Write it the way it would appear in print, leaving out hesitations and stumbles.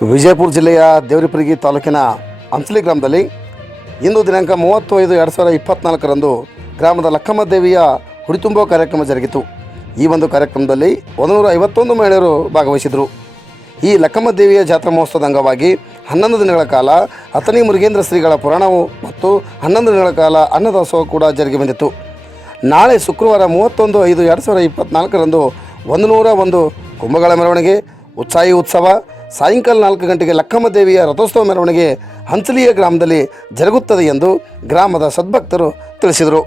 ವಿಜಯಪುರ ಜಿಲ್ಲೆಯ ದೇವರಿಪರಿಗಿ ತಾಲೂಕಿನ ಹಂಸಲಿ ಗ್ರಾಮದಲ್ಲಿ ಇಂದು ದಿನಾಂಕ 30/5/2024ರಂದು ಗ್ರಾಮದ ಲಕ್ಕಮ್ಮ ದೇವಿಯ ಹುಡಿತುಂಬೋ ಕಾರ್ಯಕ್ರಮ ಜರುಗಿತು. ಈ ಒಂದು ಕಾರ್ಯಕ್ರಮದಲ್ಲಿ 151 ಮಹಿಳೆಯರು ಭಾಗವಹಿಸಿದರು. ಈ ಲಕ್ಕಮ್ಮ ದೇವಿಯ ಜಾತ್ರಾ ಮಹೋತ್ಸವದ ಅಂಗವಾಗಿ 11 ದಿನಗಳ ಕಾಲ ಅಥಣಿ ಮುರುಗೇಂದ್ರ ಶ್ರೀಗಳ ಪುರಾಣವು ಮತ್ತು 11 ದಿನಗಳ ಕಾಲ ಅನ್ನದಾಸೋಹ ಕೂಡ ಜರುಗಿ ಬಂದಿತ್ತು. ನಾಳೆ ಶುಕ್ರವಾರ 31/5/2024ರಂದು 101 ಕುಂಭಗಳ ಮೆರವಣಿಗೆ, ಉತ್ಸಾಹಿ ಉತ್ಸವ, ಸಾಯಂಕಾಲ 4 ಗಂಟೆಗೆ ಲಕ್ಕಮ್ಮ ದೇವಿಯ ರಥೋತ್ಸವ ಮೆರವಣಿಗೆ ಹಂಸಲಿಯ ಗ್ರಾಮದಲ್ಲಿ ಜರುಗುತ್ತದೆ ಎಂದು ಗ್ರಾಮದ ಸದ್ಭಕ್ತರು ತಿಳಿಸಿದರು.